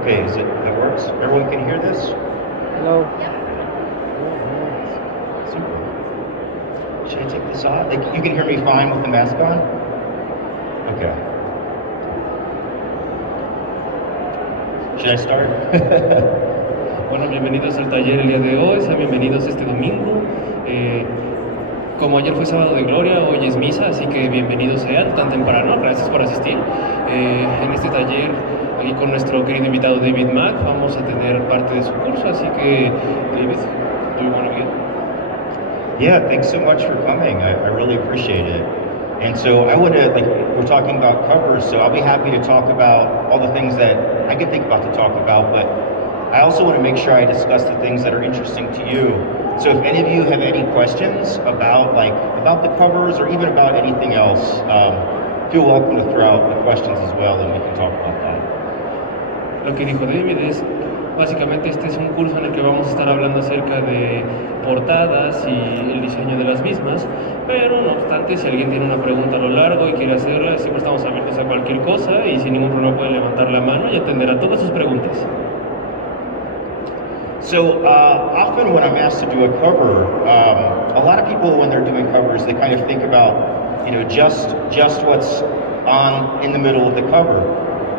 Okay, that works? Everyone can hear this? Hello. Super. Should I take this off? Like, you can hear me fine with the mask on? Okay. Should I start? Bueno, bienvenidos al taller el día de hoy, sean bienvenidos este domingo. Como ayer fue sábado de gloria, hoy es misa, así que bienvenidos sean tan temprano, gracias por asistir. En este taller, aquí con nuestro querido invitado David Mack, vamos a tener parte de su curso, así que, David, do you want to begin? Yeah, thanks so much for coming. I really appreciate it. And so I would, we're talking about covers, so I'll be happy to talk about all the things that I can think about to talk about, but I also want to make sure I discuss the things that are interesting to you. So if any of you have any questions about the covers or even about anything else, feel welcome to throw out the questions as well, and we can talk about that. Lo que dijo David es, básicamente este es un curso en el que vamos a estar hablando acerca de portadas y el diseño de las mismas, pero no obstante, si alguien tiene una pregunta a lo largo y quiere hacerla, siempre estamos abiertos a cualquier cosa y sin ningún problema puede levantar la mano y atender a todas sus preguntas. So often when I'm asked to do a cover, a lot of people when they're doing covers, they kind of think about, just what's on in the middle of the cover.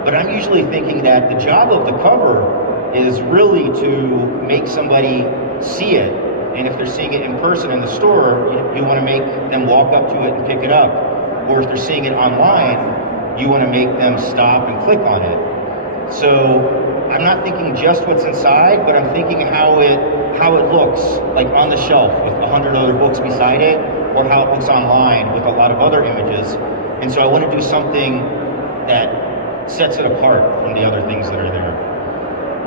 But I'm usually thinking that the job of the cover is really to make somebody see it. And if they're seeing it in person in the store, you want to make them walk up to it and pick it up. Or if they're seeing it online, you want to make them stop and click on it. So I'm not thinking just what's inside, but I'm thinking how it looks, like on the shelf with 100 other books beside it, or how it looks online with a lot of other images. And so I want to do something that sets it apart from the other things that are there.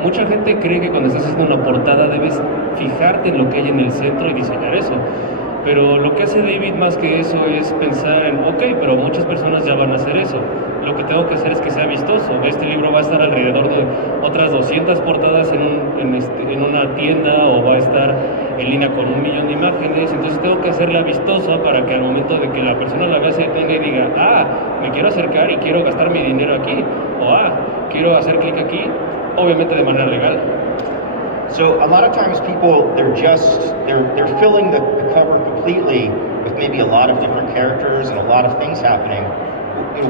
Mucha gente cree que cuando estás haciendo una portada debes fijarte en lo que hay en el centro y diseñar eso. Pero lo que hace David más que eso es pensar en, ok, pero muchas personas ya van a hacer eso. Lo que tengo que hacer es que sea vistoso. Este libro va a estar alrededor de otras 200 portadas en una tienda o va a estar en línea con 1.000.000 de imágenes. Entonces tengo que hacerla vistosa para que al momento de que la persona la vea se detenga y diga, me quiero acercar y quiero gastar mi dinero aquí. O quiero hacer clic aquí, obviamente de manera legal. So a lot of times people, they're filling the cover completely with maybe a lot of different characters and a lot of things happening,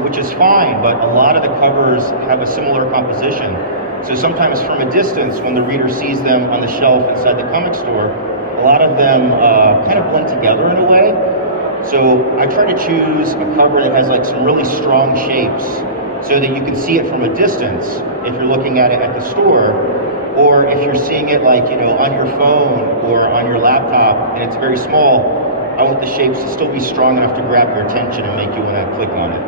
which is fine, but a lot of the covers have a similar composition. So sometimes from a distance, when the reader sees them on the shelf inside the comic store, a lot of them kind of blend together in a way. So I try to choose a cover that has some really strong shapes so that you can see it from a distance if you're looking at it at the store. Or if you're seeing it on your phone or on your laptop and it's very small, I want the shapes to still be strong enough to grab your attention and make you want to click on it.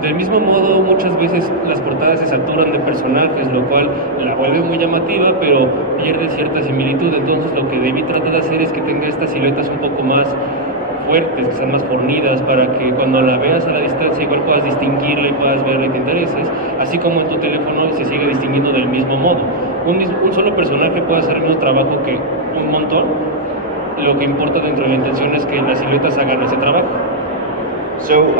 Del mismo modo, muchas veces las portadas se saturan de personajes, lo cual la vuelve muy llamativa, pero pierde cierta similitud. Entonces lo que David trata de hacer es que tenga estas siluetas un poco más fuertes, que sean más fornidas, para que cuando la veas a la distancia igual puedas distinguirla y puedas verla y te intereses, así como en tu teléfono se sigue distinguiendo del mismo modo. Un solo personaje puede hacer el mismo trabajo que un montón. Lo que importa dentro de la intención es que las siluetas hagan ese trabajo. So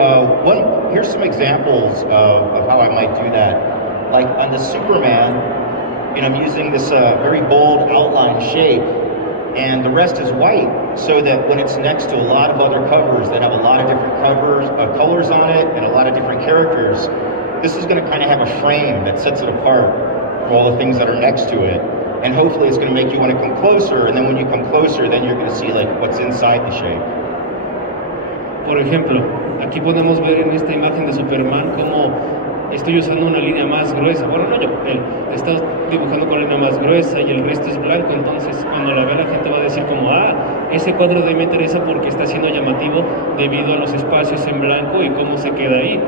here's some examples of how I might do that. Like on the Superman, I'm using this very bold outline shape, and the rest is white, so that when it's next to a lot of other covers that have a lot of different colors on it and a lot of different characters, this is going to kind of have a frame that sets it apart from all the things that are next to it. And hopefully it's going to make you want to come closer, and then when you come closer, then you're going to see what's inside the shape. Por ejemplo, aquí podemos ver en esta imagen de Superman cómo estoy usando una línea más gruesa. Bueno, no yo, él está dibujando con línea más gruesa y el resto es blanco. Entonces, cuando la vea la gente va a decir como, ese cuadro de mí me interesa porque está siendo llamativo debido a los espacios en blanco y cómo se queda ahí.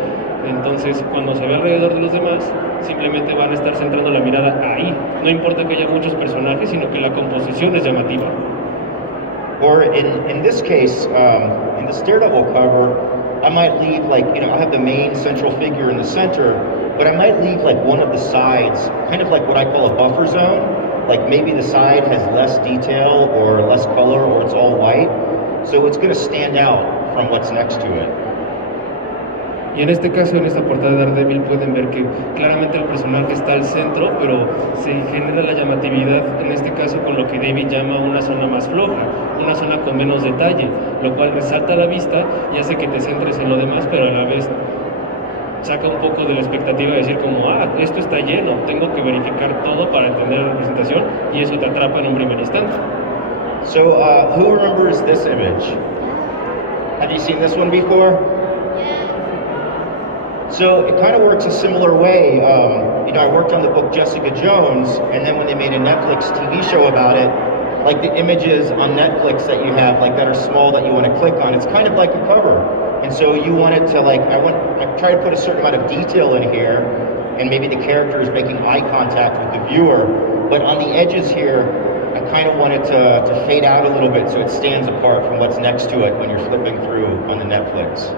Entonces, cuando se ve alrededor de los demás, simplemente van a estar centrando la mirada ahí. No importa que haya muchos personajes, sino que la composición es llamativa. Or in this case, in the Daredevil cover, I might leave I have the main central figure in the center, but I might leave one of the sides, kind of like what I call a buffer zone. Like maybe the side has less detail or less color, or it's all white. So it's going to stand out from what's next to it. Y en este caso, en esta portada de Daredevil, pueden ver que claramente el personaje está al centro, pero se genera la llamatividad, en este caso, con lo que David llama una zona más floja, una zona con menos detalle, lo cual resalta la vista y hace que te centres en lo demás, pero a la vez saca un poco de la expectativa de decir como, esto está lleno, tengo que verificar todo para entender la representación, y eso te atrapa en un primer instante. So, who remembers this image? Have you seen this one before? So it kind of works a similar way. I worked on the book Jessica Jones, and then when they made a Netflix TV show about it, like the images on Netflix that you have, like that are small that you want to click on, it's kind of like a cover. And so you want it to I try to put a certain amount of detail in here, and maybe the character is making eye contact with the viewer, but on the edges here, I kind of want it to fade out a little bit so it stands apart from what's next to it when you're flipping through on the Netflix.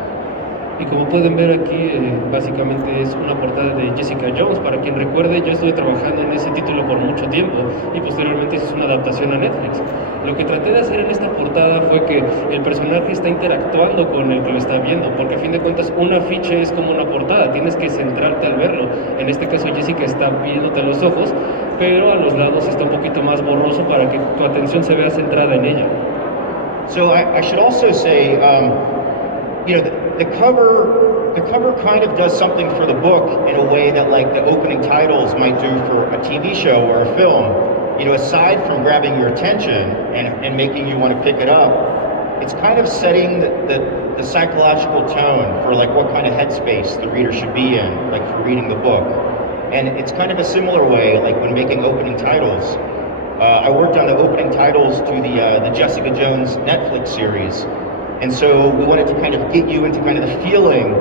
Y como pueden ver aquí, básicamente es una portada de Jessica Jones. Para quien recuerde, yo estuve trabajando en ese título por mucho tiempo y posteriormente hice una adaptación a Netflix. Lo que traté de hacer en esta portada fue que el personaje está interactuando con el que lo está viendo, porque a fin de cuentas un afiche es como una portada, tienes que centrarte al verlo. En este caso Jessica está viéndote a los ojos, pero a los lados está un poquito más borroso para que tu atención se vea centrada en ella. So I should also say, the cover kind of does something for the book in a way that like the opening titles might do for a TV show or a film. Aside from grabbing your attention and making you want to pick it up, it's kind of setting the psychological tone for like what kind of headspace the reader should be in, like for reading the book. And it's kind of a similar way, like when making opening titles. I worked on the opening titles to the Jessica Jones Netflix series. And so we wanted to kind of get you into kind of the feeling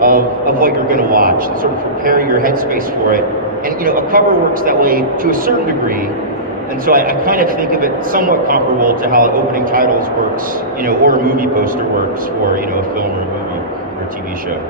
of what you're going to watch, and sort of preparing your headspace for it. And, a cover works that way to a certain degree. And so I kind of think of it somewhat comparable to how opening titles works, or a movie poster works for, a film or a movie or a TV show.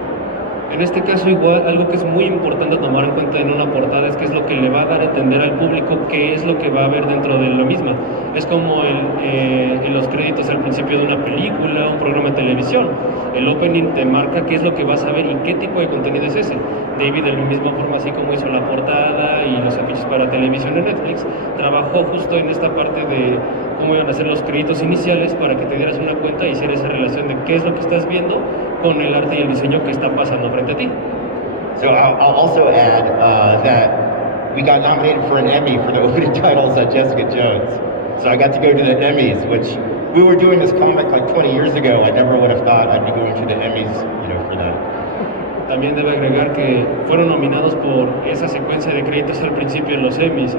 En este caso igual, algo que es muy importante tomar en cuenta en una portada es que es lo que le va a dar a entender al público qué es lo que va a ver dentro de la misma. Es como en los créditos al principio de una película, un programa de televisión. El opening te marca qué es lo que vas a ver y qué tipo de contenido es ese. David, de la misma forma, así como hizo la portada y los afiches para televisión en Netflix, trabajó justo en esta parte de cómo iban a ser los créditos iniciales para que te dieras una cuenta y hacer esa relación de qué es lo que estás viendo con el arte y el diseño que está pasando frente a ti. So I'll also add that we got nominated for an Emmy for the opening titles at Jessica Jones. So I got to go to the Emmys, which we were doing this comic like 20 years ago. I never would have thought I'd be going to the Emmys, for that. También debe agregar que fueron nominados por esa secuencia de créditos al principio en los Emmys.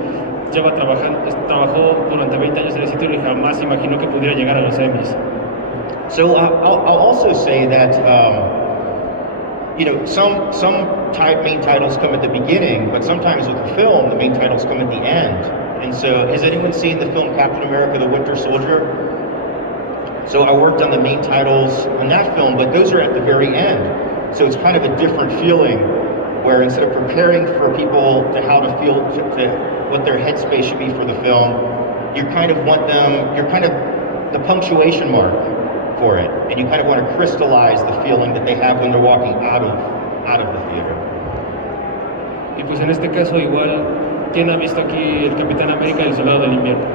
Trabajó durante 20 años en ese título y jamás imaginó que pudiera llegar a los Emmys. So I'll also say that some main titles come at the beginning, but sometimes with the film, the main titles come at the end. And so, has anyone seen the film Captain America: The Winter Soldier? So I worked on the main titles on that film, but those are at the very end. So it's kind of a different feeling, where instead of preparing for people to how to feel, to what their headspace should be for the film, you're kind of the punctuation mark for it, and you kind of want to crystallize the feeling that they have when they're walking out of the theater. Y pues en este caso igual, ¿quién ha visto aquí el Capitán América y el Soldado del Invierno?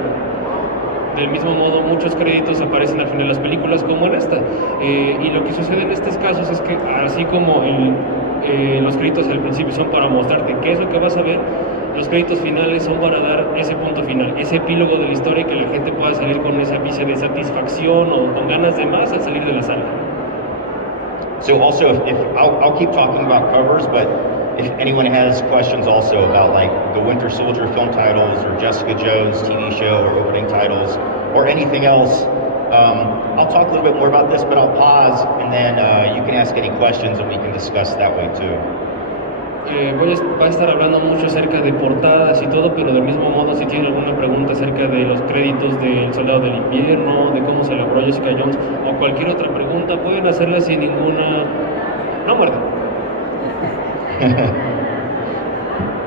Del mismo modo, muchos créditos aparecen al final de las películas como en esta. Y lo que sucede en estos casos es que así como los créditos al principio son para mostrarte qué es lo que vas a ver, los créditos finales son para dar ese punto final, ese epílogo de la historia, y que la gente pueda salir con esa ápice de satisfacción o con ganas de más al salir de la sala. So also, if I'll keep talking about covers, but if anyone has questions also about like the Winter Soldier film titles or Jessica Jones TV show or opening titles or anything else, I'll talk a little bit more about this, but I'll pause and then you can ask any questions and we can discuss that way too. Va a estar hablando mucho acerca de portadas y todo, pero del mismo modo, si tienen alguna pregunta acerca de los créditos del Soldado del Invierno, de cómo se elaboró Jessica Jones o cualquier otra pregunta, pueden hacerla sin ninguna... No muerda.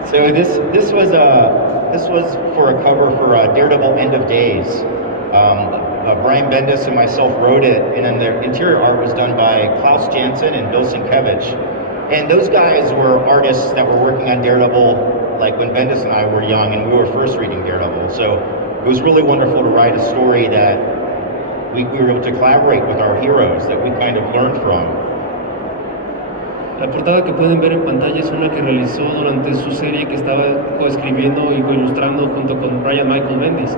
So this was for a cover for Daredevil End of Days. Brian Bendis and myself wrote it, and then the interior art was done by Klaus Janson and Bill Sienkiewicz. And those guys were artists that were working on Daredevil, like when Bendis and I were young and we were first reading Daredevil. So it was really wonderful to write a story that we were able to collaborate with our heroes that we kind of learned from. La portada que pueden ver en pantalla es una que realizó durante su serie que estaba coescribiendo y coilustrando junto con Brian Michael Bendis.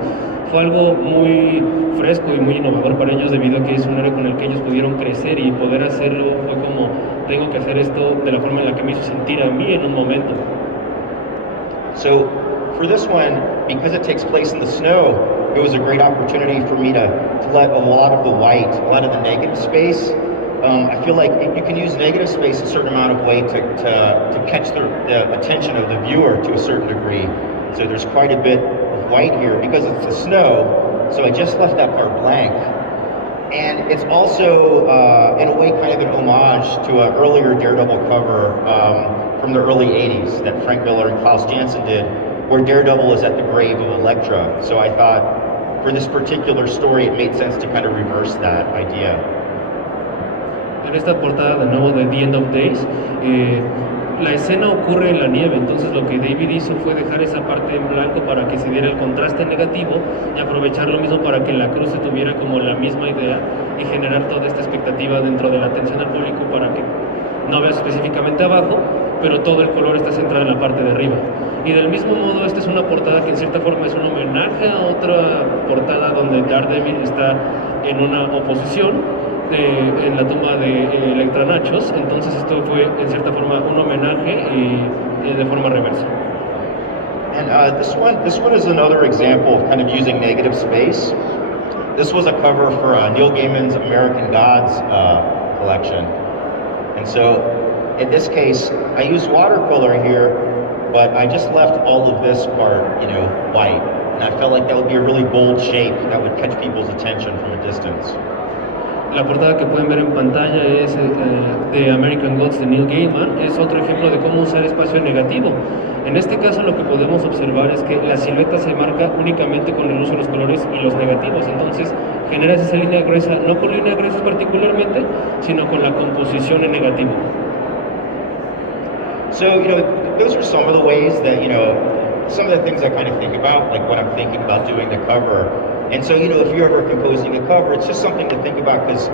Fue algo muy fresco y muy innovador para ellos debido a que es un héroe con el que ellos pudieron crecer y poder hacerlo fue como tengo que hacer esto de la forma en la que me hizo sentir a mí en un momento. So for this one, because it takes place in the snow, it was a great opportunity for me to let a lot of the white, a lot of the negative space. I feel like you can use negative space a certain amount of way to catch the attention of the viewer to a certain degree. So there's quite a bit of white here because it's the snow, so I just left that part blank. And it's also, in a way, kind of an homage to an earlier Daredevil cover from the early 80s that Frank Miller and Klaus Janson did, where Daredevil is at the grave of Elektra. So I thought, for this particular story, it made sense to kind of reverse that idea. En esta portada de nuevo de The End of Days, la escena ocurre en la nieve, entonces lo que David hizo fue dejar esa parte en blanco para que se diera el contraste negativo y aprovechar lo mismo para que la cruz se tuviera como la misma idea y generar toda esta expectativa dentro de la atención al público para que no veas específicamente abajo, pero todo el color está centrado en la parte de arriba. Y del mismo modo, esta es una portada que en cierta forma es un homenaje a otra portada donde Daredevil está en una oposición en la tumba de Elektra Nachos, entonces esto fue en cierta forma un homenaje y de forma reversa. And this one is another example of kind of using negative space. This was a cover for Neil Gaiman's American Gods collection. And so in this case, I used watercolor here, but I just left all of this part, white. And I felt like that would be a really bold shape that would catch people's attention from a distance. La portada que pueden ver en pantalla es de American Gods de Neil Gaiman, es otro ejemplo de cómo usar espacio negativo. En este caso lo que podemos observar es que la silueta se marca únicamente con el uso de los colores y los negativos, entonces generas esa línea gruesa, no con líneas gruesas particularmente, sino con la composición en negativo. So, those are some of the ways that, some of the things I kind of think about, like when I'm thinking about doing the cover. And so, if you're ever composing a cover, it's just something to think about because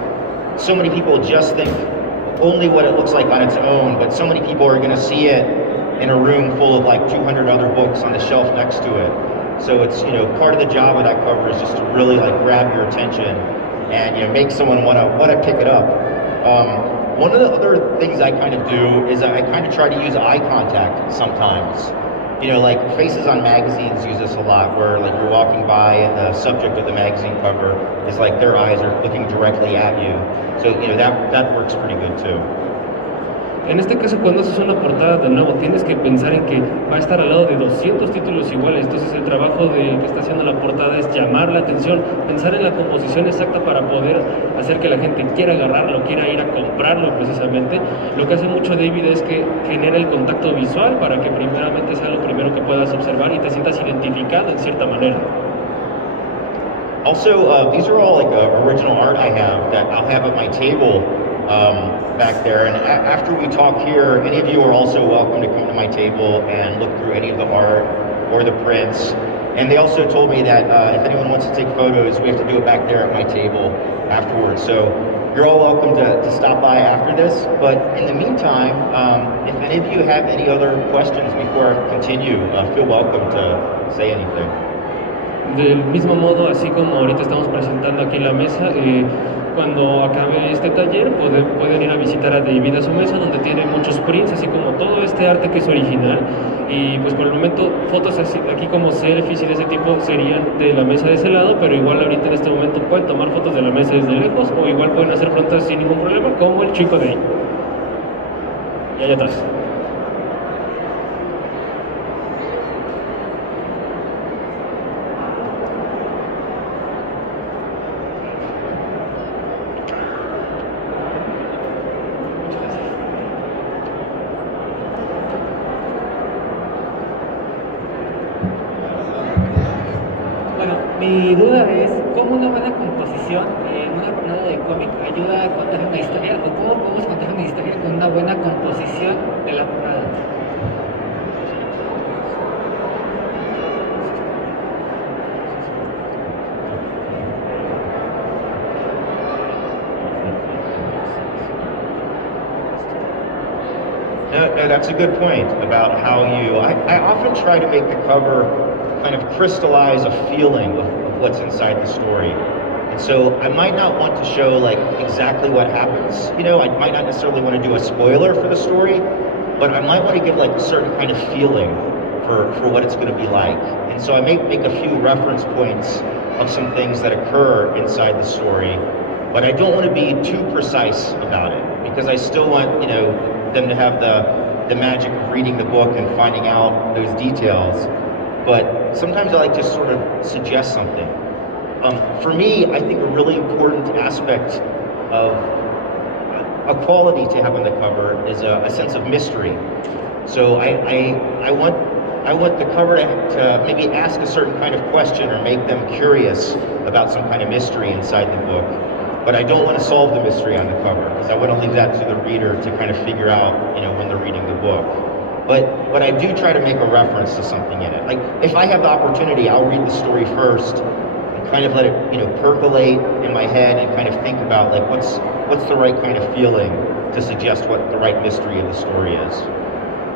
so many people just think only what it looks like on its own, but so many people are going to see it in a room full of like 200 other books on the shelf next to it. So it's, part of the job of that cover is just to really like grab your attention and, make someone want to pick it up. One of the other things I kind of do is I kind of try to use eye contact sometimes. Like Faces on magazines use this a lot, where like you're walking by and the subject of the magazine cover is like their eyes are looking directly at you. So that works pretty good too. En este caso, cuando haces una portada de nuevo, tienes que pensar en que va a estar al lado de 200 títulos iguales. Entonces, el trabajo del que está haciendo la portada es llamar la atención, pensar en la composición exacta para poder hacer que la gente quiera agarrarlo, quiera ir a comprarlo precisamente. Lo que hace mucho David es que genera el contacto visual para que primeramente sea lo primero que puedas observar y te sientas identificado en cierta manera. Also, these are all like original art I have that I'll have at my table back there. And after we talk here, any of you are also welcome to come to my table and look through any of the art or the prints. And they also told me that if anyone wants to take photos, we have to do it back there at my table afterwards. So you're all welcome to stop by after this. But in the meantime, if any of you have any other questions before I continue, feel welcome to say anything. Del mismo modo, así como ahorita estamos presentando aquí en la mesa, cuando acabe este taller pueden ir a visitar a David a su mesa, donde tiene muchos prints, así como todo este arte que es original. Y pues por el momento fotos así, aquí como selfies y de ese tipo serían de la mesa de ese lado, pero igual ahorita en este momento pueden tomar fotos de la mesa desde lejos o igual pueden hacer preguntas sin ningún problema, como el chico de ahí. Y allá atrás. Mi duda es, cómo una buena composición en una portada de cómic ayuda a contar una historia, o cómo podemos contar una historia con una buena composición de la portada. No, that's a good point about how I often try to make the cover kind of crystallize a feeling of what's inside the story. And so I might not want to show like exactly what happens. You know, I might not necessarily want to do a spoiler for the story, but I might want to give like a certain kind of feeling for what it's going to be like. And so I may make a few reference points of some things that occur inside the story, but I don't want to be too precise about it because I still want, you know, them to have the magic of reading the book and finding out those details. But sometimes I like to sort of suggest something. For me, I think a really important aspect of a quality to have on the cover is a sense of mystery. So I want the cover to maybe ask a certain kind of question or make them curious about some kind of mystery inside the book. But I don't want to solve the mystery on the cover because I want to leave that to the reader to kind of figure out, you know, when they're reading the book. But I do try to make a reference to something in it. Like if I have the opportunity, I'll read the story first and kind of let it, you know, percolate in my head and kind of think about like what's the right kind of feeling to suggest what the right mystery of the story is.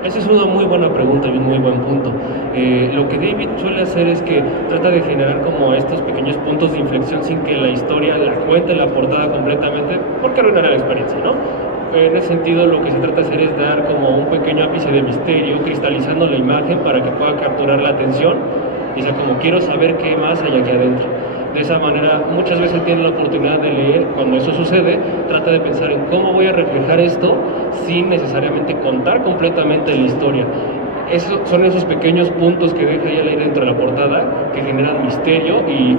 Esa es una muy buena pregunta y un muy buen punto. Lo que David suele hacer es que trata de generar como estos pequeños puntos de inflexión sin que la historia la cuente la portada completamente, porque arruinará la experiencia, ¿no? En ese sentido, lo que se trata de hacer es dar como un pequeño ápice de misterio, cristalizando la imagen para que pueda capturar la atención y sea como quiero saber qué más hay aquí adentro. De esa manera, muchas veces tienen la oportunidad de leer, cuando eso sucede, trata de pensar en cómo voy a reflejar esto sin necesariamente contar completamente la historia. Son esos pequeños puntos que deja ahí al aire dentro de la portada que generan misterio y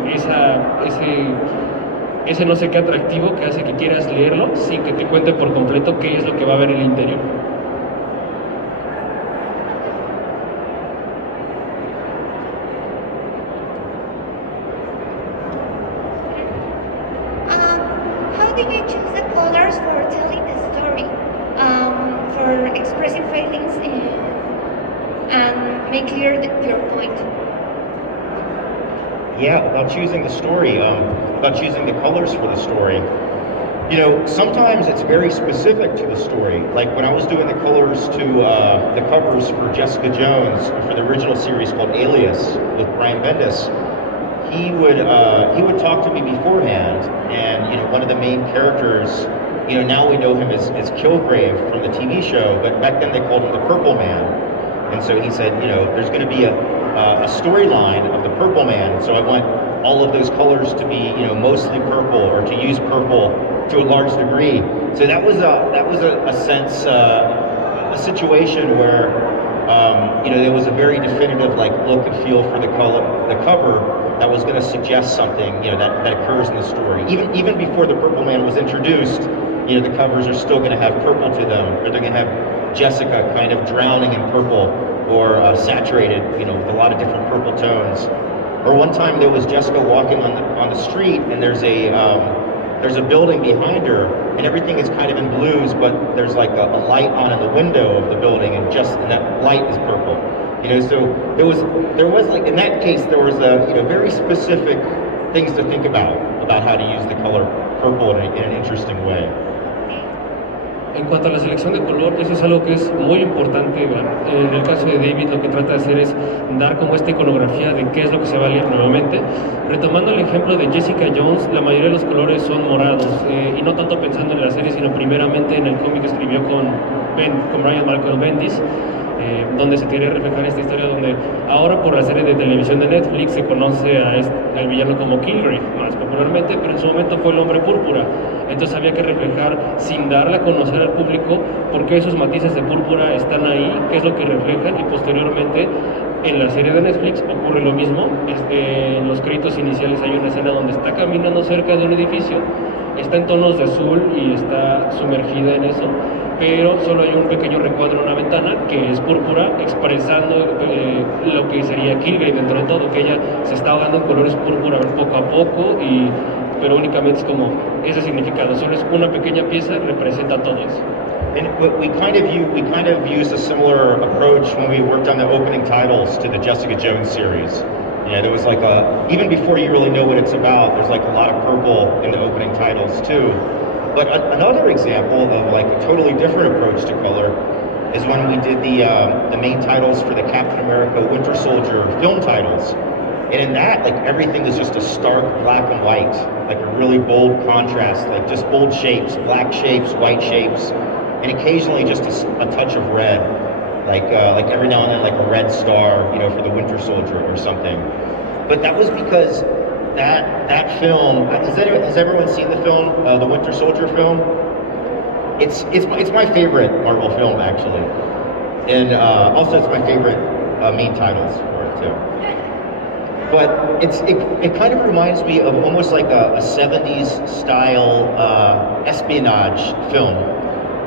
ese no sé qué atractivo que hace que quieras leerlo sin que te cuente por completo qué es lo que va a haber en el interior. How did you choose the colors for telling the story, for expressing feelings and make clear your point? Yeah, about choosing the story, about choosing the colors for the story. You know, sometimes it's very specific to the story. Like when I was doing the colors to the covers for Jessica Jones for the original series called Alias with Brian Bendis, he would talk to me beforehand, and you know, one of the main characters, you know, now we know him as Kilgrave from the TV show, but back then they called him the Purple Man. And so he said, you know, there's going to be a storyline of the Purple Man, so I want all of those colors to be, you know, mostly purple or to use purple to a large degree. So that was a sense, a situation where, you know, there was a very definitive like look and feel for the cover that was going to suggest something, you know, that occurs in the story. Even before the Purple Man was introduced, you know, the covers are still going to have purple to them, or they're going to have Jessica kind of drowning in purple or saturated, you know, with a lot of different purple tones. Or one time there was Jessica walking on the street, and there's a building behind her, and everything is kind of in blues, but there's like a light on in the window of the building, and that light is purple. You know, so there was like in that case there was you know, very specific things to think about how to use the color purple in an interesting way. En cuanto a la selección de color, eso es algo que es muy importante. En el caso de David, lo que trata de hacer es dar como esta iconografía de qué es lo que se va a leer nuevamente. Retomando el ejemplo de Jessica Jones, la mayoría de los colores son morados, y no tanto pensando en la serie, sino primeramente en el cómic que escribió con Brian Michael Bendis, donde se quiere reflejar esta historia donde ahora por la serie de televisión de Netflix se conoce al villano como Kilgrave, más popularmente, pero en su momento fue el Hombre Púrpura. Entonces había que reflejar, sin darle a conocer al público, por qué esos matices de púrpura están ahí, qué es lo que reflejan, y posteriormente En la serie de Netflix ocurre lo mismo. En los créditos iniciales hay una escena donde está caminando cerca de un edificio, está en tonos de azul y está sumergida en eso, pero solo hay un pequeño recuadro en una ventana que es púrpura, expresando lo que sería Kilgrave dentro de todo, que ella se está ahogando en colores púrpura poco a poco, pero únicamente es como ese significado, solo es una pequeña pieza, representa todo eso. And we kind of used a similar approach when we worked on the opening titles to the Jessica Jones series. Yeah, there was like even before you really know what it's about, there's like a lot of purple in the opening titles too. But another example of like a totally different approach to color is when we did the main titles for the Captain America Winter Soldier film titles. And in that, like everything is just a stark black and white, like a really bold contrast, like just bold shapes, black shapes, white shapes, and occasionally just a touch of red, like every now and then like a red star, you know, for the Winter Soldier or something. But that was because that film, has everyone seen the film, the Winter Soldier film? It's my favorite Marvel film actually, and also it's my favorite main titles for it too. But it kind of reminds me of almost like a 70s style espionage film.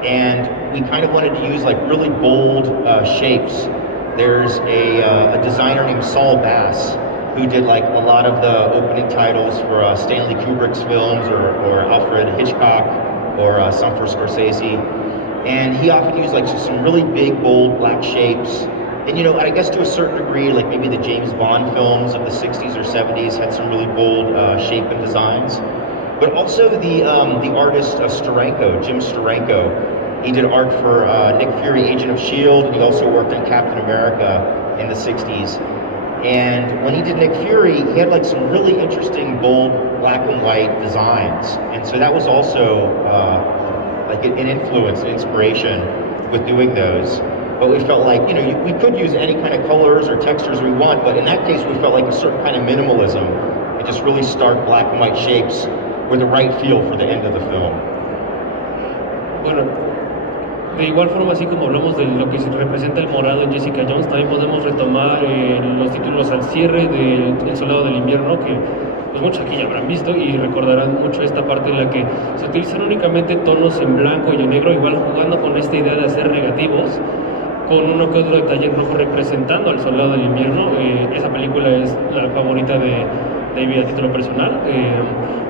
And we kind of wanted to use like really bold shapes. There's a designer named Saul Bass who did like a lot of the opening titles for Stanley Kubrick's films or Alfred Hitchcock or some for Scorsese. And he often used like just some really big, bold black shapes. And you know, I guess to a certain degree, like maybe the James Bond films of the 60s or 70s had some really bold shape and designs. But also the artist Steranko, Jim Steranko, he did art for Nick Fury, Agent of S.H.I.E.L.D., and he also worked on Captain America in the 60s. And when he did Nick Fury, he had like some really interesting, bold, black and white designs. And so that was also like an influence, an inspiration with doing those. But we felt like, you know, we could use any kind of colors or textures we want, but in that case we felt like a certain kind of minimalism and just really stark black and white shapes were the right feel for the end of the film. Bueno, de igual forma, así como hablamos de lo que se representa el morado en Jessica Jones, también podemos retomar los títulos al cierre de El Soldado del Invierno, que pues muchos aquí ya habrán visto y recordarán mucho esta parte en la que se utilizan únicamente tonos en blanco y en negro, igual jugando con esta idea de hacer negativos, con uno que otro detalle en rojo representando al Soldado del Invierno. Esa película es la favorita de David a título personal.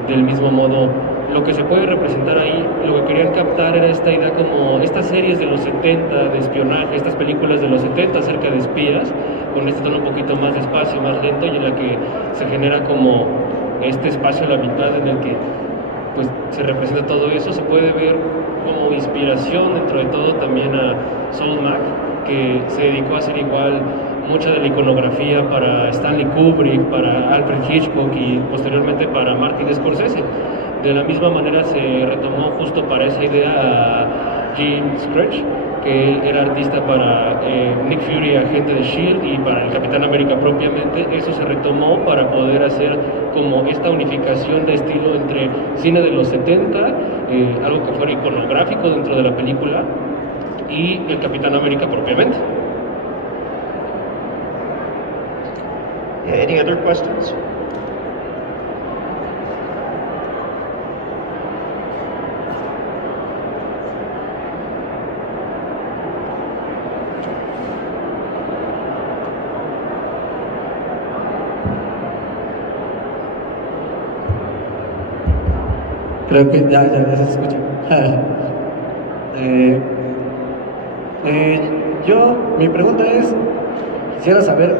Del mismo modo, lo que se puede representar ahí, lo que querían captar era esta idea como estas series de los 70 de espionaje, estas películas de los 70 acerca de espías, con este tono un poquito más despacio, más lento, y en la que se genera como este espacio a la mitad en el que pues se representa todo eso. Se puede ver como inspiración dentro de todo también a Saul Mack, que se dedicó a hacer igual mucha de la iconografía para Stanley Kubrick, para Alfred Hitchcock y posteriormente para Martin Scorsese. De la misma manera se retomó justo para esa idea a Jim Scratch, que él era artista para Nick Fury, agente de S.H.I.E.L.D., y para el Capitán América propiamente. Eso se retomó para poder hacer como esta unificación de estilo entre cine de los 70, algo que fuera iconográfico dentro de la película, y el Capitán América propiamente. Yeah, any other questions? Creo que ya se escucha. Mi pregunta es, quisiera saber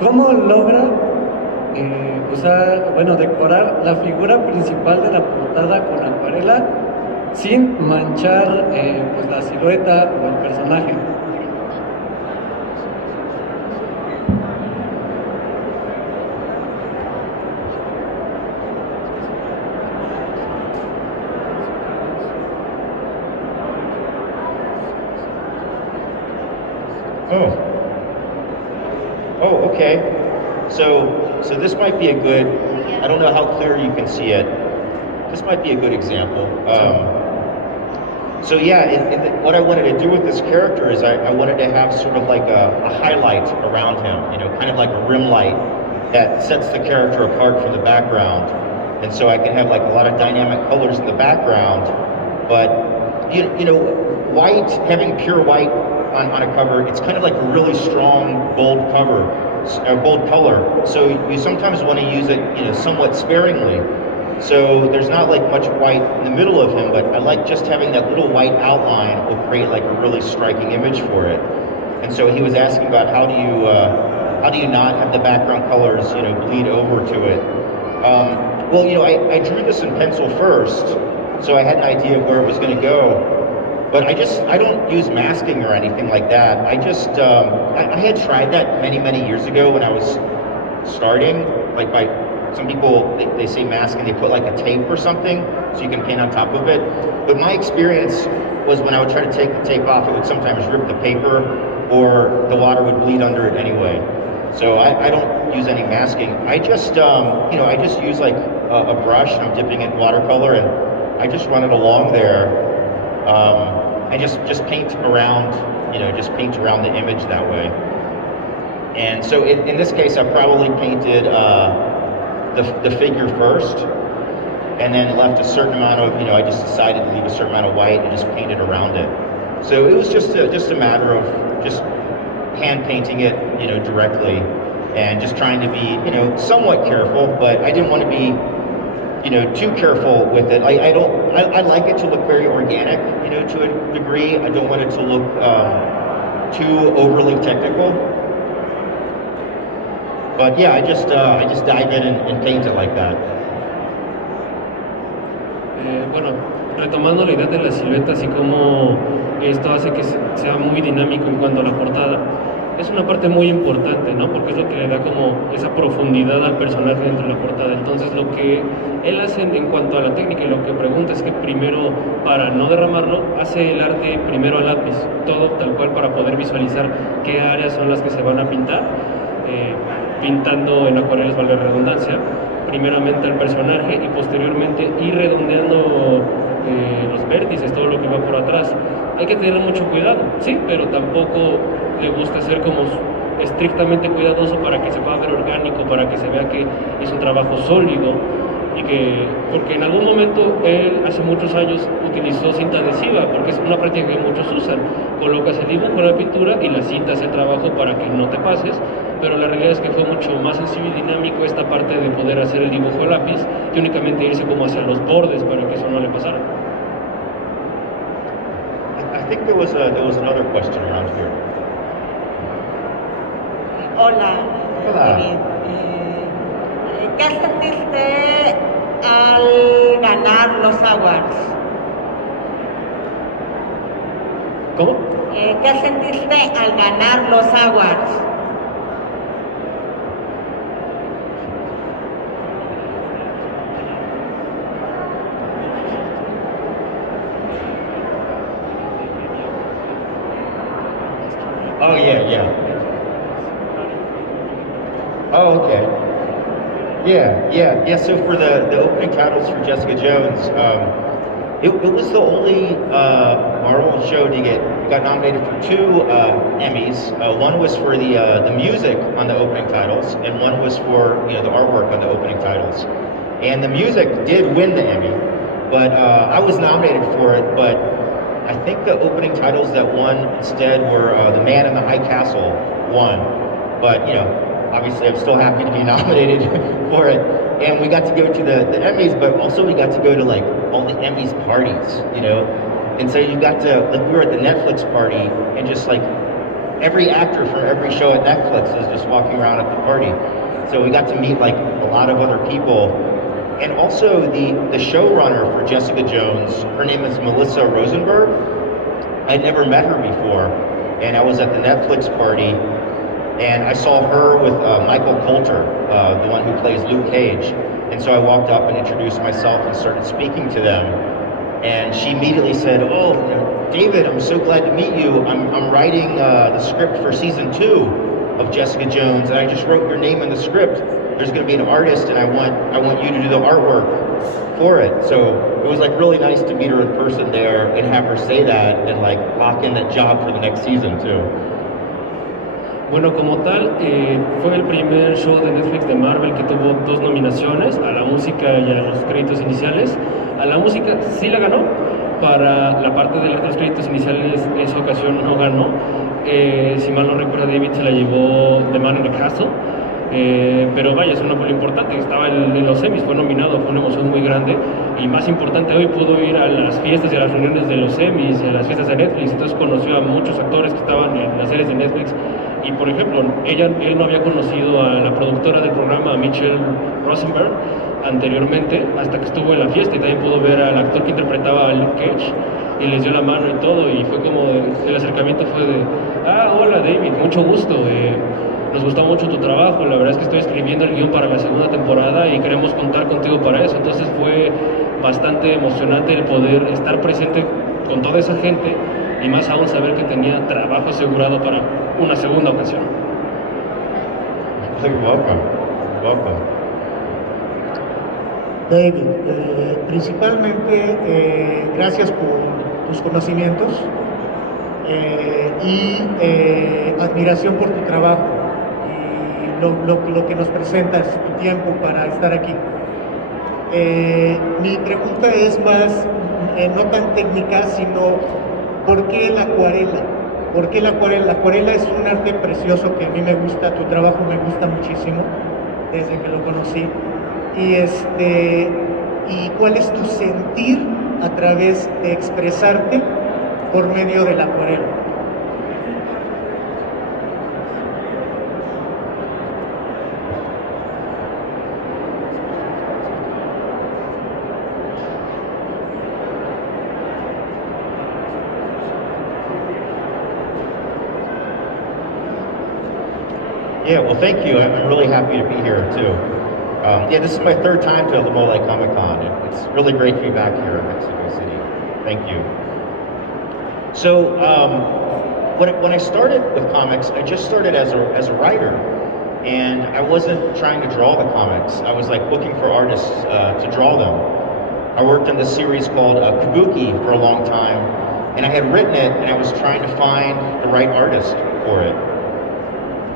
cómo logra decorar la figura principal de la portada con acuarela sin manchar pues la silueta o el personaje. Oh, okay. So this might be a good, I don't know how clear you can see it. This might be a good example. So yeah, what I wanted to do with this character is I wanted to have sort of like a highlight around him, you know, kind of like a rim light that sets the character apart from the background. And so I can have like a lot of dynamic colors in the background, but you know, white, having pure white on a cover, it's kind of like a really strong, bold cover, bold color. So you sometimes want to use it, you know, somewhat sparingly. So there's not like much white in the middle of him, but I like just having that little white outline will create like a really striking image for it. And so he was asking about how do you not have the background colors, you know, bleed over to it. Well, you know, I drew this in pencil first, so I had an idea of where it was going to go. But I don't use masking or anything like that. I just, I had tried that many years ago when I was starting. Like some people, they say masking, they put like a tape or something so you can paint on top of it. But my experience was when I would try to take the tape off, it would sometimes rip the paper or the water would bleed under it anyway. So I don't use any masking. I just, you know, I just use like a brush and I'm dipping it in watercolor and I just run it along there. I just paint around, you know, just paint around the image that way. And so in this case, I probably painted the figure first, and then left a certain amount of, you know, I just decided to leave a certain amount of white and just painted around it. So it was just a matter of just hand painting it, you know, directly, and just trying to be, you know, somewhat careful, but I didn't want to be, you know, too careful with it. I like it to look very organic, you know, to a degree. I don't want it to look too overly technical. But yeah, I just dive in and paint it like that. Bueno, retomando la idea de la silueta, así como esto hace que sea muy dinámico en cuanto a la portada, es una parte muy importante, ¿no? Porque es lo que le da como esa profundidad al personaje dentro de la portada. Entonces lo que él hace en cuanto a la técnica y lo que pregunta es que primero, para no derramarlo, hace el arte primero a lápiz, todo tal cual para poder visualizar qué áreas son las que se van a pintar, pintando en acuarelas, valga la redundancia, primeramente al personaje y posteriormente ir redondeando los vértices, todo lo que va por atrás. Hay que tener mucho cuidado, sí, pero tampoco le gusta ser como estrictamente cuidadoso para que se pueda ver orgánico, para que se vea que es un trabajo sólido y que, porque en algún momento él hace muchos años utilizó cinta adhesiva, porque es una práctica que muchos usan. Colocas el dibujo en la pintura y la cinta hace el trabajo para que no te pases, pero la realidad es que fue mucho más sencillo y dinámico esta parte de poder hacer el dibujo a lápiz que únicamente irse como hacia los bordes para que eso no le pasara. I think there was another question around here. Hola. Hola. David. ¿Qué sentiste al ganar los awards? ¿Cómo? ¿Qué sentiste al ganar los awards? Oh yeah. Oh, okay. Yeah. So for the opening titles for Jessica Jones, it was the only Marvel show to got nominated for 2 Emmys. One was for the music on the opening titles, and one was for, you know, the artwork on the opening titles. And the music did win the Emmy, but I was nominated for it. But I think the opening titles that won instead were The Man in the High Castle won. But, you know, obviously I'm still happy to be nominated for it. And we got to go to the Emmys, but also we got to go to like all the Emmys parties, you know? And so you got to, like, we were at the Netflix party and just like every actor from every show at Netflix is just walking around at the party. So we got to meet like a lot of other people. And also the showrunner for Jessica Jones, her name is Melissa Rosenberg. I'd never met her before. And I was at the Netflix party and I saw her with Michael Coulter, the one who plays Luke Cage. And so I walked up and introduced myself and started speaking to them. And she immediately said, "Oh, David, I'm so glad to meet you. I'm writing the script for season 2 of Jessica Jones, and I just wrote your name in the script. There's going to be an artist, and I want you to do the artwork for it. So it was like really nice to meet her in person there and have her say that and like lock in that job for the next season too. Bueno, como tal, fue el primer show de Netflix de Marvel que tuvo 2 nominaciones, a la música y a los créditos iniciales. A la música sí la ganó, para la parte de los créditos iniciales esa ocasión no ganó. Si mal no recuerdo, David se la llevó The Man in the Castle. Pero vaya, es una película importante, estaba en los Emmys, fue nominado, fue una emoción muy grande y más importante, hoy pudo ir a las fiestas y a las reuniones de los Emmys, a las fiestas de Netflix, entonces conoció a muchos actores que estaban en las series de Netflix y por ejemplo, él no había conocido a la productora del programa, a Michelle Rosenberg, anteriormente, hasta que estuvo en la fiesta y también pudo ver al actor que interpretaba a Luke Cage y les dio la mano y todo y fue como, el acercamiento fue de, hola David, mucho gusto, nos gustó mucho tu trabajo, la verdad es que estoy escribiendo el guión para la segunda temporada y queremos contar contigo para eso. Entonces fue bastante emocionante el poder estar presente con toda esa gente y más aún saber que tenía trabajo asegurado para una segunda ocasión. Welcome. David, principalmente gracias por tus conocimientos y admiración por tu trabajo. Lo que nos presentas, tu tiempo para estar aquí. Mi pregunta es más, no tan técnica, sino ¿por qué la acuarela? ¿Por qué la acuarela? La acuarela es un arte precioso que a mí me gusta, tu trabajo me gusta muchísimo, desde que lo conocí. ¿Y cuál es tu sentir a través de expresarte por medio de la acuarela? Yeah, well, thank you. I'm really happy to be here too. This is my 3rd time to the Mole Comic Con. It's really great to be back here in Mexico City. Thank you. So, when I started with comics, I just started as a writer, and I wasn't trying to draw the comics. I was like looking for artists to draw them. I worked on this series called Kabuki for a long time, and I had written it, and I was trying to find the right artist for it.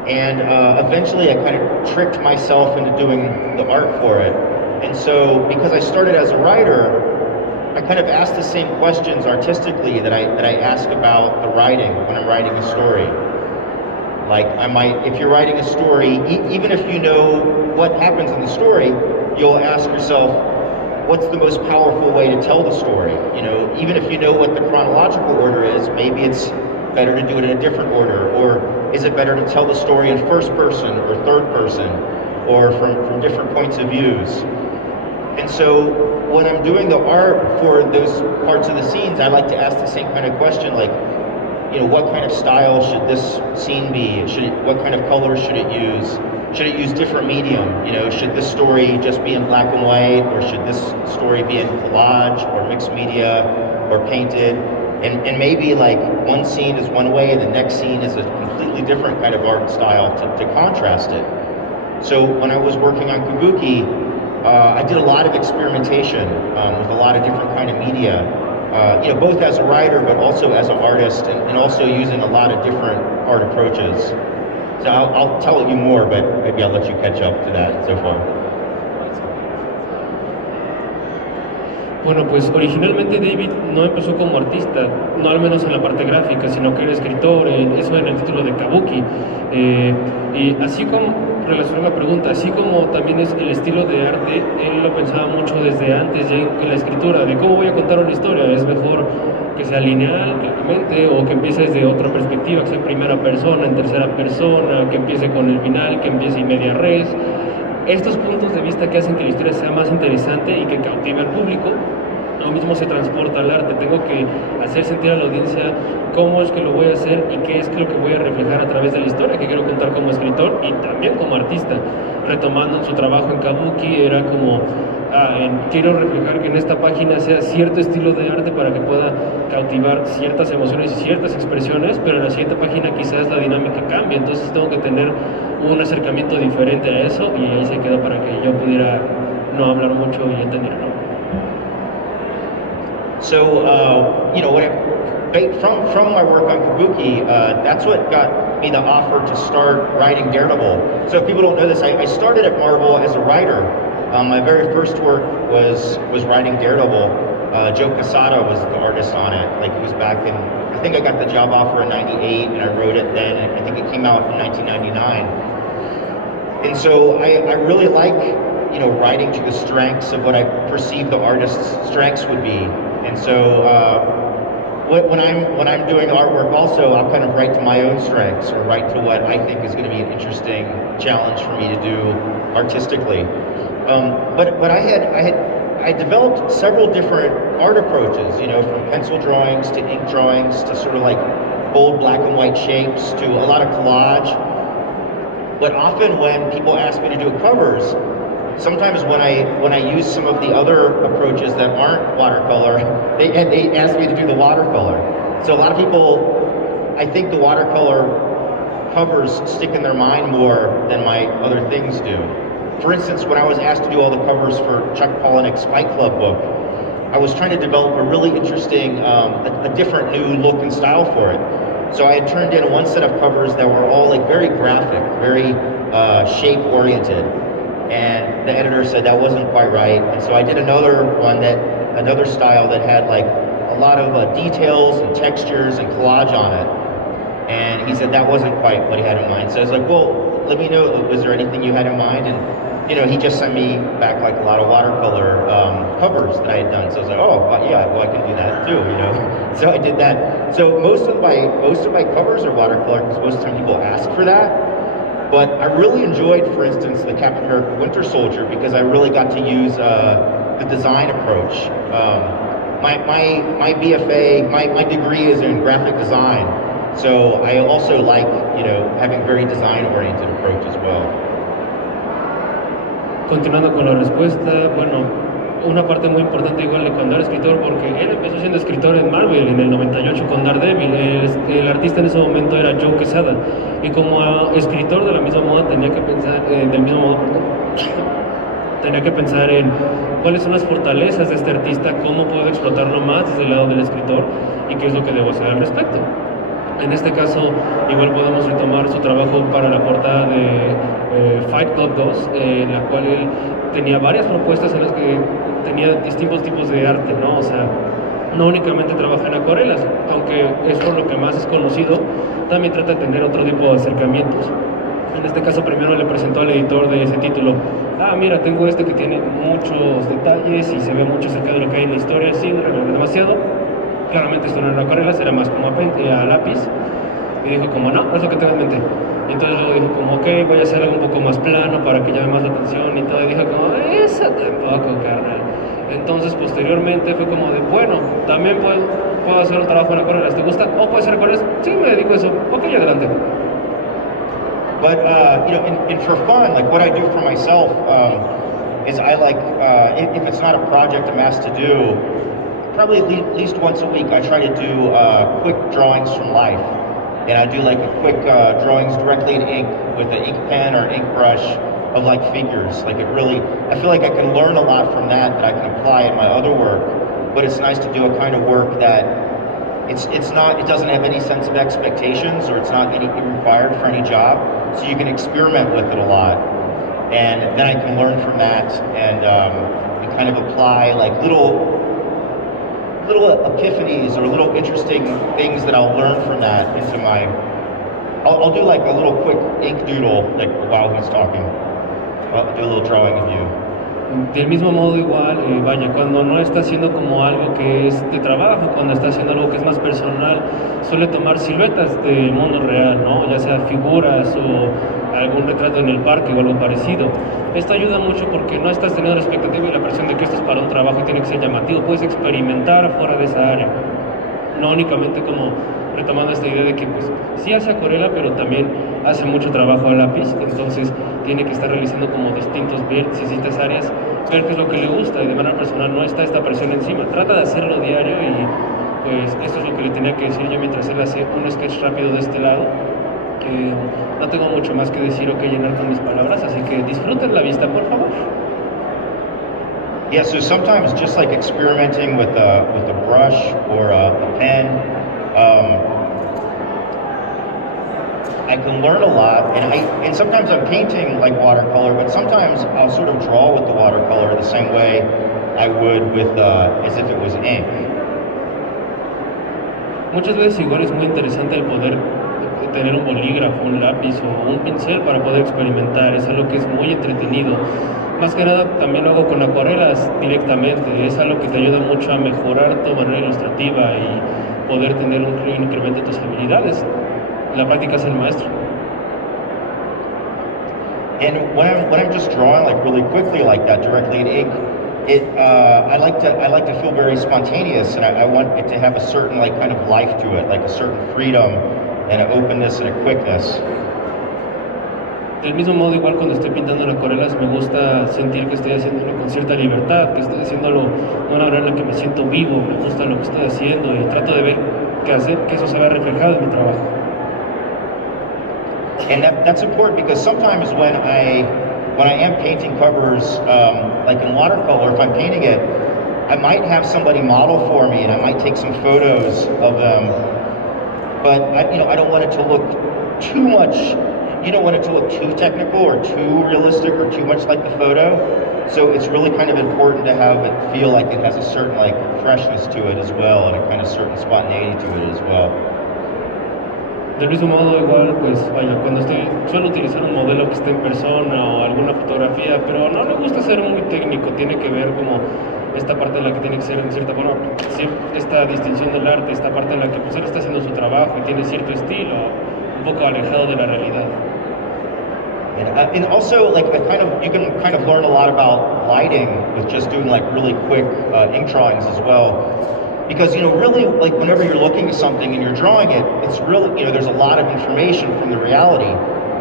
And eventually I kind of tricked myself into doing the art for it. And so, because I started as a writer, I kind of asked the same questions artistically that I ask about the writing when I'm writing a story. Like, if you're writing a story, even if you know what happens in the story, you'll ask yourself, what's the most powerful way to tell the story? You know, even if you know what the chronological order is, maybe it's better to do it in a different order, or is it better to tell the story in first person or third person, or from different points of views? And so when I'm doing the art for those parts of the scenes, I like to ask the same kind of question, like, you know, what kind of style should this scene be? What kind of colors should it use? Should it use different medium? You know, should this story just be in black and white, or should this story be in collage or mixed media or painted? And maybe like one scene is one way and the next scene is a completely different kind of art style to contrast it. So when I was working on Kabuki, I did a lot of experimentation with a lot of different kind of media, you know, both as a writer but also as an artist, and also using a lot of different art approaches. So I'll tell you more, but maybe I'll let you catch up to that so far. Bueno, pues originalmente David no empezó como artista, no al menos en la parte gráfica, sino que era escritor, eso en el título de Kabuki. Y así como, relacionado a la pregunta, así como también es el estilo de arte, él lo pensaba mucho desde antes ya en la escritura, de cómo voy a contar una historia, es mejor que sea lineal, claramente, o que empiece desde otra perspectiva, que sea en primera persona, en tercera persona, que empiece con el final, que empiece en media res. Estos puntos de vista que hacen que la historia sea más interesante y que cautive al público, lo mismo se transporta al arte. Tengo que hacer sentir a la audiencia cómo es que lo voy a hacer y qué es lo que voy a reflejar a través de la historia que quiero contar como escritor y también como artista. Retomando en su trabajo en Kabuki, era como, quiero reflejar que en esta página sea cierto estilo de arte para que pueda cautivar ciertas emociones y ciertas expresiones, pero en la siguiente página quizás la dinámica cambie, entonces tengo que tener un acercamiento diferente a eso, y ahí se quedó para que yo pudiera no hablar mucho y entenderlo. So, you know, from my work on Kabuki, that's what got me the offer to start writing Daredevil. So if people don't know this, I started at Marvel as a writer. My very first work was writing Daredevil. Joe Quesada was the artist on it. Like, it was back in, I think I got the job offer in '98, and I wrote it then, and I think it came out in 1999. And so I really like, you know, writing to the strengths of what I perceive the artist's strengths would be. And so when I'm doing artwork also, I'll kind of write to my own strengths, or write to what I think is going to be an interesting challenge for me to do artistically. But I developed several different art approaches, you know, from pencil drawings to ink drawings to sort of like bold black and white shapes to a lot of collage. But often when people ask me to do covers, sometimes when I use some of the other approaches that aren't watercolor, they ask me to do the watercolor. So a lot of people, I think the watercolor covers stick in their mind more than my other things do. For instance, when I was asked to do all the covers for Chuck Palahniuk's Fight Club book, I was trying to develop a really interesting, a different new look and style for it. So I had turned in one set of covers that were all like very graphic, very shape-oriented. And the editor said that wasn't quite right. And so I did another style that had like a lot of details and textures and collage on it. And he said that wasn't quite what he had in mind. So I was like, well, let me know, was there anything you had in mind? And, you know, he just sent me back like a lot of watercolor covers that I had done. So I was like, oh, yeah, well, I can do that too, you know? So I did that. So most of my covers are watercolor because most of the time people ask for that. But I really enjoyed, for instance, the Captain America Winter Soldier because I really got to use the design approach. My BFA, my degree is in graphic design. So I also like, you know, having very design-oriented approach as well. Continuando con la respuesta, bueno, una parte muy importante igual de cuando era escritor, porque él empezó siendo escritor en Marvel en el 98 con Daredevil. El artista en ese momento era Joe Quesada, y como escritor de la misma moda tenía que pensar, tenía que pensar en cuáles son las fortalezas de este artista, cómo puedo explotarlo más desde el lado del escritor y qué es lo que debo hacer al respecto. En este caso, igual podemos retomar su trabajo para la portada de Fight Club 2, en la cual él tenía varias propuestas en las que tenía distintos tipos de arte, ¿no? O sea, no únicamente trabaja en acuarelas, aunque es por lo que más es conocido, también trata de tener otro tipo de acercamientos. En este caso, primero le presentó al editor de ese título, mira, tengo este que tiene muchos detalles y se ve mucho acerca de lo que hay en la historia, sin revelar demasiado. Claramente esto no era acuarelas, era más como a lápiz. Y dijo como, no, es lo que tengo en mente. Y entonces luego dijo como, ok, voy a hacer algo un poco más plano para que llame más la atención y todo. Y dijo como, eso tampoco, carnal. Entonces posteriormente fue como de, bueno, también puedo hacer un trabajo en acuarelas, ¿te gusta? ¿O puede ser acuarelas? Sí, me dedico a eso. Ok, adelante. But, you know, and for fun, like what I do for myself is I like, if it's not a project I'm asked to do, probably at least once a week I try to do quick drawings from life. And I do like a quick drawings directly in ink with an ink pen or ink brush of like figures. Like it really, I feel like I can learn a lot from that I can apply in my other work. But it's nice to do a kind of work that it doesn't have any sense of expectations, or it's not required for any job. So you can experiment with it a lot. And then I can learn from that and kind of apply like little epiphanies or little interesting things that I'll learn from that into I'll do like a little quick ink doodle like while he's talking. I'll do a little drawing of you. Del mismo modo igual, vaya, cuando no está haciendo como algo que es de trabajo, cuando está haciendo algo que es más personal, suele tomar siluetas del mundo real, ¿no? Ya sea figuras o algún retrato en el parque o algo parecido. Esto ayuda mucho porque no estás teniendo la expectativa y la presión de que esto es para un trabajo y tiene que ser llamativo. Puedes experimentar fuera de esa área, no únicamente como retomando esta idea de que pues sí hace acuarela, pero también hace mucho trabajo a lápiz, entonces tiene que estar realizando como distintos distintas áreas, ver qué es lo que le gusta, y de manera personal no está esta presión encima. Trata de hacerlo diario, y pues esto es lo que le tenía que decir yo mientras él hacía un sketch rápido de este lado. No tengo mucho más que decir o que llenar con mis palabras, así que disfruten la vista, por favor. Yeah, so sometimes just like experimenting with a brush or a pen, I can learn a lot, and sometimes I'm painting like watercolor, but sometimes I'll sort of draw with the watercolor the same way I would with as if it was ink. Muchas veces igual es muy interesante el poder tener un bolígrafo, un lápiz o un pincel para poder experimentar, es algo que es muy entretenido. Más que nada también lo hago con acuarelas directamente, es algo que te ayuda mucho a mejorar tu manera ilustrativa y poder tener un incremento de tus habilidades. La práctica es el maestro. And when I'm just drawing like really quickly like that directly in ink, I like to feel very spontaneous, and I want it to have a certain like kind of life to it, like a certain freedom and an openness and a quickness. Del mismo modo, igual cuando estoy pintando en acuarelas, me gusta sentir que estoy haciéndolo con cierta libertad, que estoy haciéndolo de una manera en la que me siento vivo, me gusta lo que estoy haciendo y trato de ver que eso se vea reflejado en mi trabajo. And that's important because sometimes when I am painting covers, like in watercolor, if I'm painting it, I might have somebody model for me, and I might take some photos of them. But I don't want it to look too much. You don't want it to look too technical or too realistic or too much like the photo. So it's really kind of important to have it feel like it has a certain like freshness to it as well, and a kind of certain spontaneity to it as well. Del mismo modo, igual, pues vaya, suelo utilizar un modelo que esté en persona o alguna fotografía, pero no me gusta ser muy técnico, tiene que ver como esta parte en la que tiene que ser en cierta forma, esta distinción del arte, esta parte en la que pues él está haciendo su trabajo y tiene cierto estilo, un poco alejado de la realidad. And also, like, you can kind of learn a lot about lighting with just doing like really quick ink drawings as well. Because, really, like, whenever you're looking at something and you're drawing it, it's really, there's a lot of information from the reality.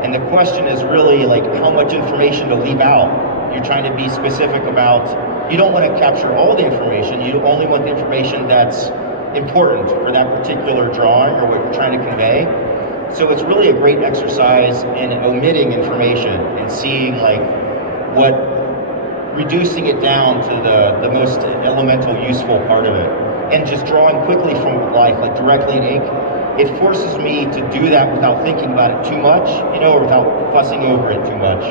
And the question is really, like, how much information to leave out. You're trying to be specific about, you don't want to capture all the information, you only want the information that's important for that particular drawing or what you're trying to convey. So it's really a great exercise in omitting information and seeing, like, reducing it down to the most elemental, useful part of it. And just drawing quickly from life, like directly in ink, it forces me to do that without thinking about it too much, or without fussing over it too much.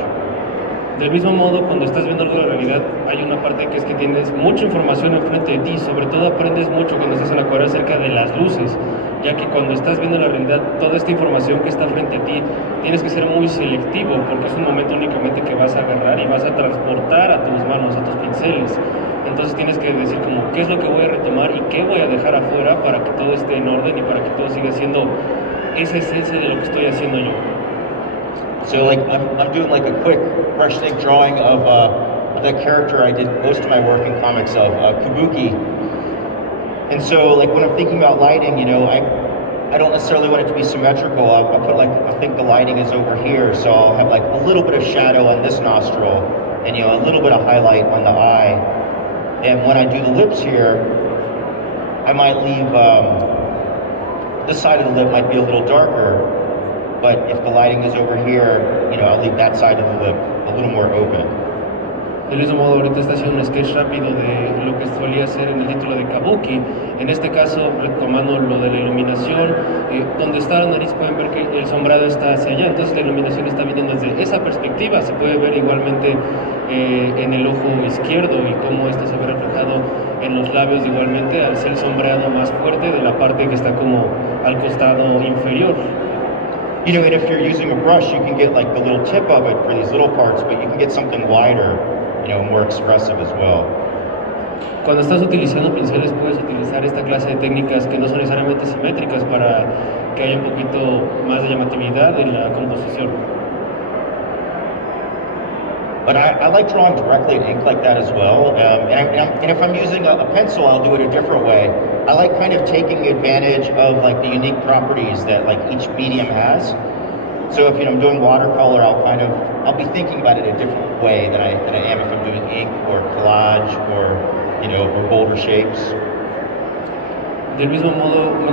Del mismo modo, cuando estás viendo algo de la realidad, hay una parte que es que tienes mucha información enfrente de ti, sobre todo aprendes mucho cuando estás en la acuarela acerca de las luces, ya que cuando estás viendo la realidad, toda esta información que está frente a ti, tienes que ser muy selectivo, porque es un momento únicamente que vas a agarrar y vas a transportar a tus manos, a tus pinceles. Entonces tienes que decir como qué es lo que voy a retomar y qué voy a dejar afuera para que todo esté en orden y para que todo siga siendo esa esencia de lo que estoy haciendo yo. So like I'm doing like a quick brush stick drawing of the character I did most of my work in comics of, Kabuki. And so like when I'm thinking about lighting, I don't necessarily want it to be symmetrical. I think the lighting is over here, so I'll have like a little bit of shadow on this nostril and a little bit of highlight on the eye. And when I do the lips here, I might leave, this side of the lip might be a little darker, but if the lighting is over here, I'll leave that side of the lip a little more open. Del mismo modo, ahorita está haciendo un sketch rápido de lo que solía ser en el título de Kabuki. En este caso, retomando lo de la iluminación, donde está la nariz pueden ver que el sombreado está hacia allá, entonces la iluminación está viniendo desde esa perspectiva. Se puede ver igualmente en el ojo izquierdo y cómo esto se ve reflejado en los labios igualmente al ser el sombreado más fuerte de la parte que está como al costado inferior. And if you're using a brush, you can get like the little tip of it for these little parts, but you can get something wider, more expressive as well. Cuando estás utilizando pinceles puedes utilizar esta clase de técnicas que no son necesariamente simétricas para que haya un poquito más de llamatividad en la composición. But I like drawing directly in ink like that as well. And if I'm using a pencil, I'll do it a different way. I like kind of taking advantage of like the unique properties that like each medium has. So if I'm doing watercolor, I'll be thinking about it a different way than I am if I'm doing ink or collage or or bolder shapes. Del mismo modo, le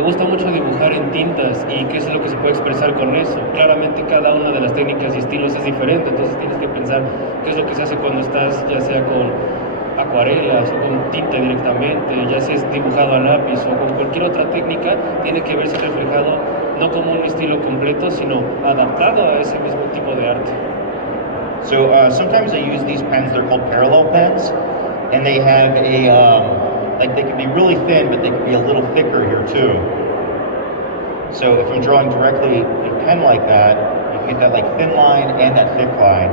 gusta mucho dibujar en tintas y qué es lo que se puede expresar con eso. Claramente cada una de las técnicas y estilos es diferente, entonces tienes que pensar qué es lo que se hace cuando estás ya sea con acuarelas o con tinta directamente, ya sea es dibujado a lápiz o con cualquier otra técnica, tiene que verse reflejado no como un estilo completo, sino adaptado a ese mismo tipo de arte. So sometimes I use these pens. They're called parallel pens, and they have like they can be really thin, but they can be a little thicker here too. So if I'm drawing directly in pen like that, you can get that like thin line and that thick line.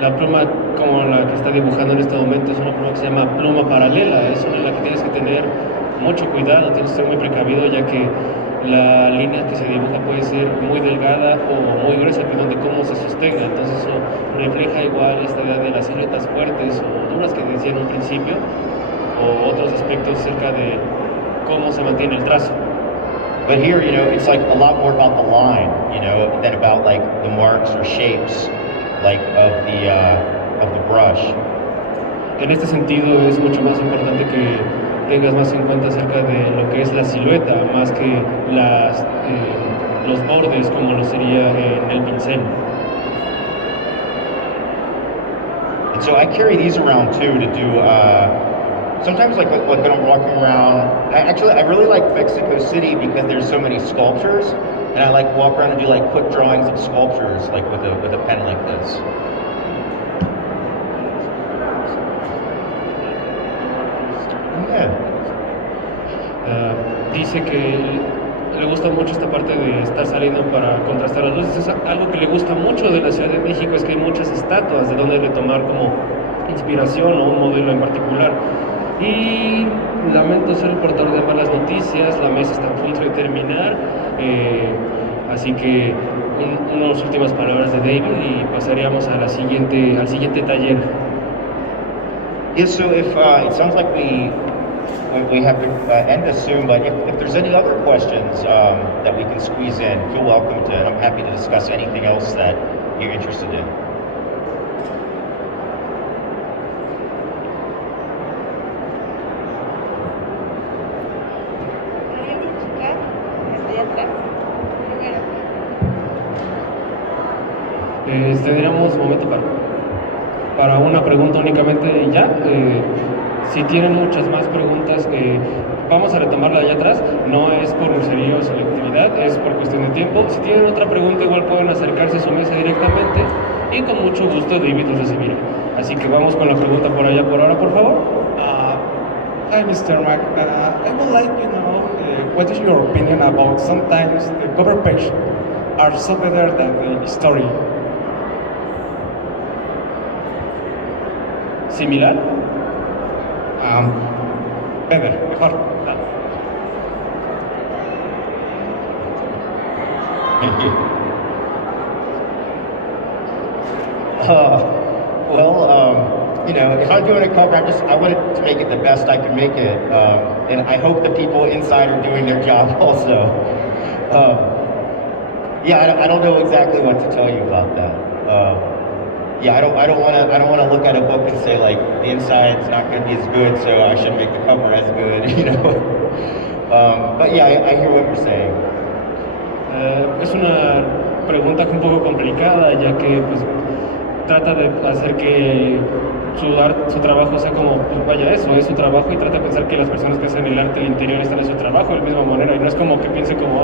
La pluma como la que está dibujando en este momento es una pluma que se llama pluma paralela, es una en la que tienes que tener mucho cuidado, tienes que ser muy precavido ya que la línea que se dibuja puede ser muy delgada o muy gruesa dependiendo de cómo se sostenga, entonces eso refleja igual esta idea de las siluetas fuertes o duras que decía en un principio o otros aspectos acerca de cómo se mantiene el trazo. But here, you know, it's like a lot more about the line, you know, than about like the marks or shapes, like of the brush. En este sentido es mucho más importante que tengas más en cuenta acerca de lo que es la silueta, más que los bordes como lo sería en el pincel. And so I carry these around too to do. Sometimes, like when I'm walking around, I really like Mexico City because there's so many sculptures, and I like walk around and do like quick drawings of sculptures, like with a pen like this. Yeah. Dice que le gusta mucho esta parte de estar saliendo para contrastar las luces. Es algo que le gusta mucho de la Ciudad de México, es que hay muchas estatuas de donde retomar como inspiración o un modelo en particular. Y lamento ser el portador de malas noticias, la mesa está a punto de terminar, así que unas últimas palabras de David y pasaríamos a al siguiente taller. Yeah. So if it sounds like we have to end this soon, but if there's any other questions that we can squeeze in, feel welcome to, and I'm happy to discuss anything else that you're interested in. Tendríamos momento para una pregunta únicamente y ya. Si tienen muchas más preguntas, vamos a retomarla allá atrás. No es por grosería o selectividad, es por cuestión de tiempo. Si tienen otra pregunta, igual pueden acercarse a su mesa directamente y con mucho gusto David los recibirá. Así que vamos con la pregunta por allá por ahora, por favor. Hi, Mr. Mac. I would like to know what is your opinion about sometimes the cover page are so better than the story. ¿Similar? Better, mejor. Thank you. You know, if I'm doing a cover, I want it to make it the best I can make it, and I hope the people inside are doing their job also. Yeah, I don't know exactly what to tell you about that. Yeah, I don't want to look at a book and say like the inside's not going to be as good, so I shouldn't make the cover as good, you know. But yeah, I hear what you're saying. Es una pregunta un poco complicada, ya que pues, trata de hacer que su trabajo sea como, pues vaya, eso es su trabajo, y trata de pensar que las personas que hacen el arte del interior están en su trabajo de la misma manera, y no es como que piense como,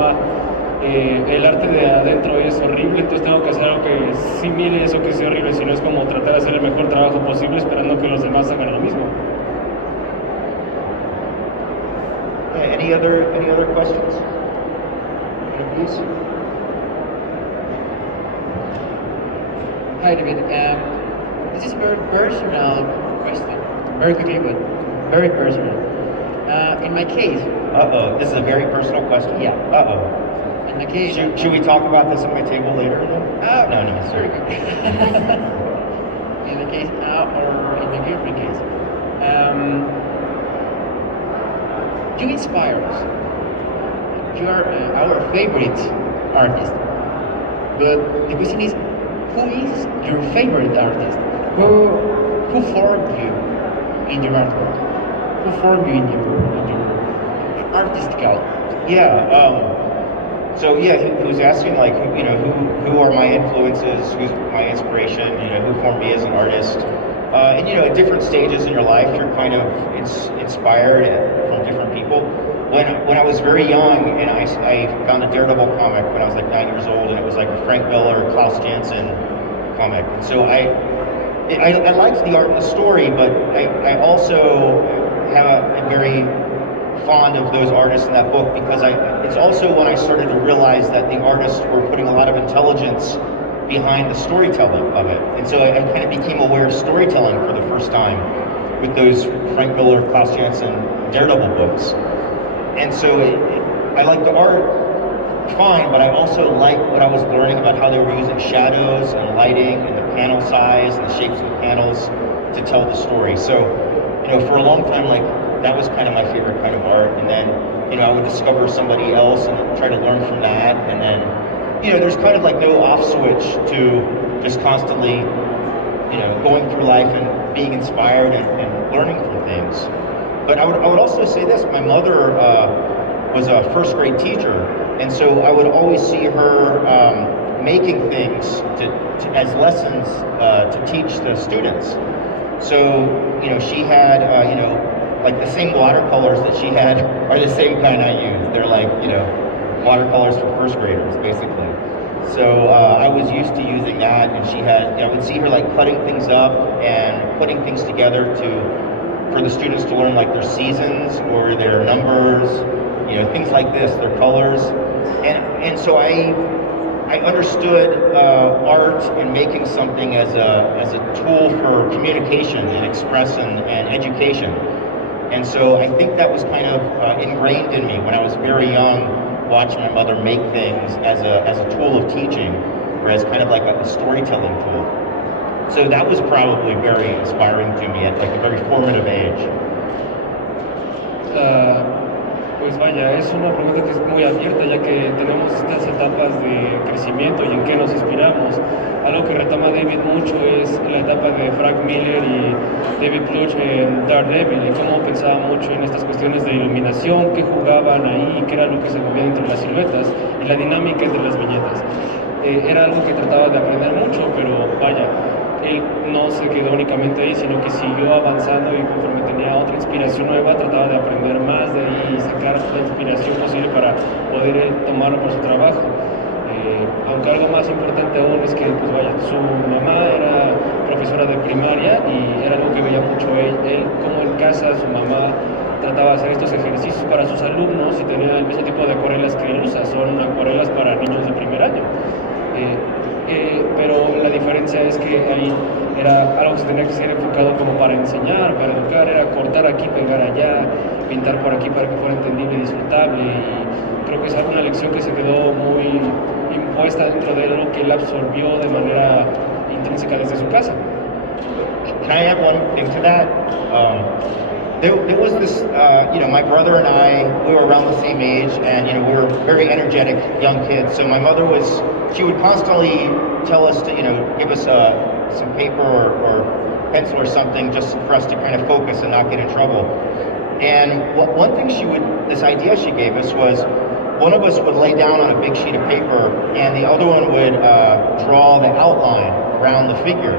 el arte de adentro es horrible, entonces tengo que hacer algo que simile eso que sea horrible, sino es como tratar de hacer el mejor trabajo posible esperando que los demás hagan lo mismo. Any other questions? Please. Hi, David. This is a very personal question. Very quickly, but very personal. In my case. This is a very personal question? Yeah. In my case. Should we talk about this at my table later? No, sorry. In the case, or in the girlfriend case. You inspire us. You are our favorite artist. But the question is, who is your favorite artist? Who formed you in your artwork? Who formed you in your artistical? Yeah. So yeah, he was asking like, who are my influences, who's my inspiration, who formed me as an artist. And at different stages in your life, you're kind of inspired from different people. When I was very young, and I found a Daredevil comic when I was like 9 years old, and it was like a Frank Miller, Klaus Janson comic. And so I liked the art and the story, but I also am very fond of those artists in that book because it's also when I started to realize that the artists were putting a lot of intelligence behind the storytelling of it. And so I kind of became aware of storytelling for the first time with those Frank Miller, Klaus Janson, Daredevil books. And so I liked the art fine, but I also liked what I was learning about how they were using shadows and lighting and the panel size and the shapes of the panels to tell the story. So, for a long time, like, that was kind of my favorite kind of art. And then, I would discover somebody else and try to learn from that. And then, there's kind of like no off switch to just constantly, going through life and being inspired and learning from things. But I would also say this, my mother was a first grade teacher, and so I would always see her making things as lessons to teach the students. So, she had, like the same watercolors that she had are the same kind I use. They're like, watercolors for first graders, basically. So I was used to using that, and I would see her like cutting things up and putting things together for the students to learn like their seasons or their numbers, things like this, their colors. And so I understood art and making something as a tool for communication and expression and education. And so I think that was kind of ingrained in me when I was very young, watching my mother make things as a tool of teaching, or as kind of like a storytelling tool. So that was probably very inspiring to me at like a very formative age. Pues vaya, es una pregunta que es muy abierta, ya que tenemos estas etapas de crecimiento y en qué nos inspiramos. Algo que retoma David mucho es la etapa de Frank Miller y David Plush en Daredevil, y cómo pensaba mucho en estas cuestiones de iluminación, qué jugaban ahí, qué era lo que se movía entre las siluetas y la dinámica entre las viñetas. Era algo que trataba de aprender mucho, pero vaya, él no se quedó únicamente ahí, sino que siguió avanzando, y conforme tenía otra inspiración nueva, trataba de aprender más de ahí y sacar la inspiración posible para poder tomarlo por su trabajo. Aunque algo más importante aún es que, pues vaya, su mamá era profesora de primaria y era algo que veía mucho él como en casa su mamá trataba de hacer estos ejercicios para sus alumnos y tenía el mismo tipo de acuarelas que él usa, son acuarelas para niños de primer año. Pero la diferencia es que ahí era algo que se tenía que ser enfocado como para enseñar, para educar, era cortar aquí, pegar allá, pintar por aquí para que fuera entendible y disfrutable, y creo que es una lección que se quedó muy impuesta dentro de él, que él absorbió de manera intrínseca desde su casa. Can I add one thing to that? There was this, my brother and I, we were around the same age, and, we were very energetic young kids. So my mother she would constantly tell us to, give us some paper or pencil or something just for us to kind of focus and not get in trouble. And one thing this idea she gave us was, one of us would lay down on a big sheet of paper, and the other one would draw the outline around the figure.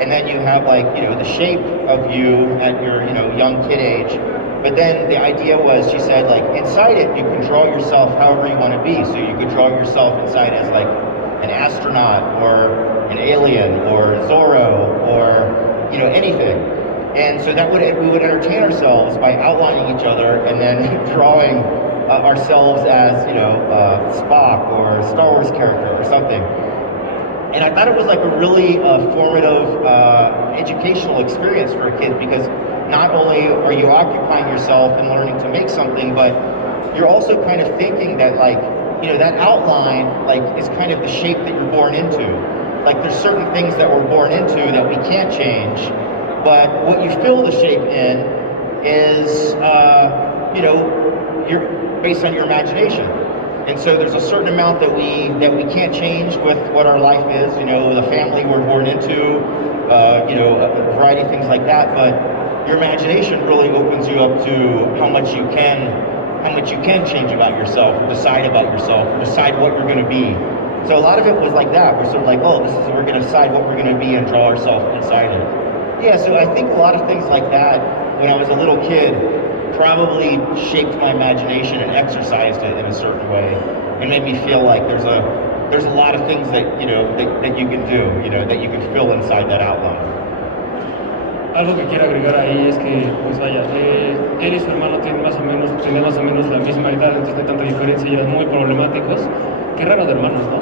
And then you have the shape of you at your, young kid age. But then the idea was, she said, inside it, you can draw yourself however you want to be. So you could draw yourself inside as an astronaut or an alien or Zorro or, anything. And so we would entertain ourselves by outlining each other and then drawing ourselves as, Spock or a Star Wars character or something. And I thought it was a really formative educational experience for a kid, because not only are you occupying yourself and learning to make something, but you're also kind of thinking that that outline is kind of the shape that you're born into. There's certain things that we're born into that we can't change, but what you fill the shape in is you're based on your imagination. And so there's a certain amount that we can't change with what our life is, the family we're born into, a variety of things like that. But your imagination really opens you up to how much you can how much you can change about yourself, or decide about yourself, or decide what you're going to be. So a lot of it was like that. We're sort of like, oh, we're going to decide what we're going to be and draw ourselves inside it. Yeah, so I think a lot of things like that, when I was a little kid, probably shaped my imagination and exercised it in a certain way, and made me feel like there's a lot of things that that you can do, that you can fill inside that outline. Algo que quiero agregar ahí es que, pues vaya, él y su hermano tenían más o menos la misma edad, entonces no hay tanta diferencia y eran muy problemáticos. Qué raro de hermanos, ¿no?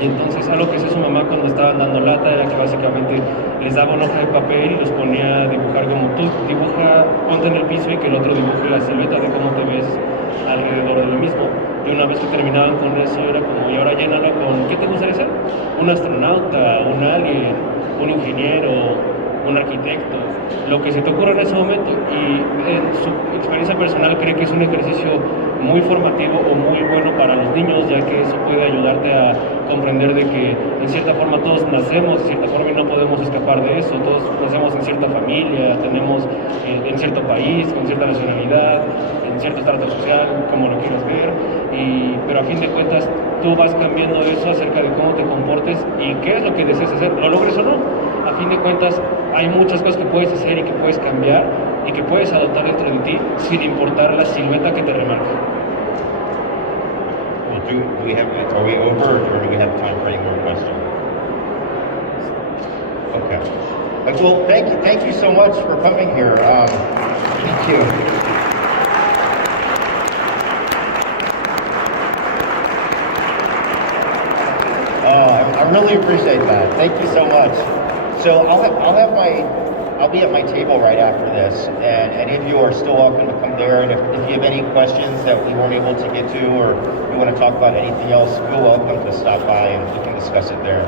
Y entonces algo que hizo su mamá cuando estaban dando lata era que básicamente les daba una hoja de papel y los ponía a dibujar como tú, ponte en el piso y que el otro dibuje la silueta de cómo te ves alrededor de lo mismo. Y una vez que terminaban con eso era como, y ahora llénalo con, ¿qué te gustaría ser? Un astronauta, un alien, un ingeniero, un arquitecto, lo que se te ocurra en ese momento. Y en su experiencia personal cree que es un ejercicio muy formativo o muy bueno para los niños, ya que eso puede ayudarte a comprender de que en cierta forma todos nacemos de cierta forma y no podemos escapar de eso. Todos nacemos en cierta familia, tenemos en cierto país, con cierta nacionalidad, en cierto estrato social, como lo quieras ver, pero a fin de cuentas tú vas cambiando eso acerca de cómo te comportes y qué es lo que deseas hacer, lo logres o no. A fin de cuentas hay muchas cosas que puedes hacer y que puedes cambiar y que puedes adoptar dentro de ti sin importar la silueta que te remarque. Are we over, or do we have time for any more questions? Okay. Well, thank you so much for coming here. Thank you. I really appreciate that. Thank you so much. So I'll be at my table right after this, and any of you are still welcome to come there. And if you have any questions that we weren't able to get to, or you want to talk about anything else, feel welcome to stop by and we can discuss it there.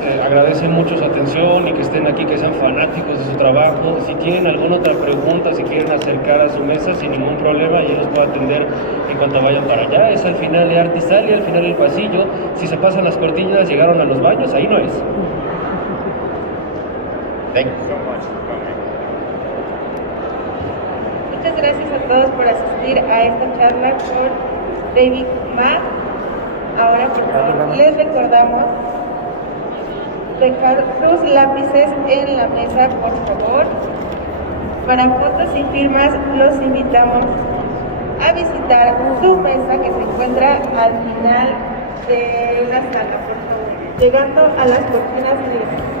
Agradecen mucho su atención y que estén aquí, que sean fanáticos de su trabajo. Si tienen alguna otra pregunta, si quieren acercar a su mesa sin ningún problema, yo los puedo atender en cuanto vayan para allá. Es al final de Artisalia, al final del pasillo. Si se pasan las cortinas, llegaron a los baños, ahí no es. Thank you so much for coming. Muchas gracias a todos por asistir a esta charla con David Mack. Ahora, por favor, les recordamos dejar sus lápices en la mesa, por favor. Para fotos y firmas, los invitamos a visitar su mesa que se encuentra al final de la sala, por favor, llegando a las cortinas negras.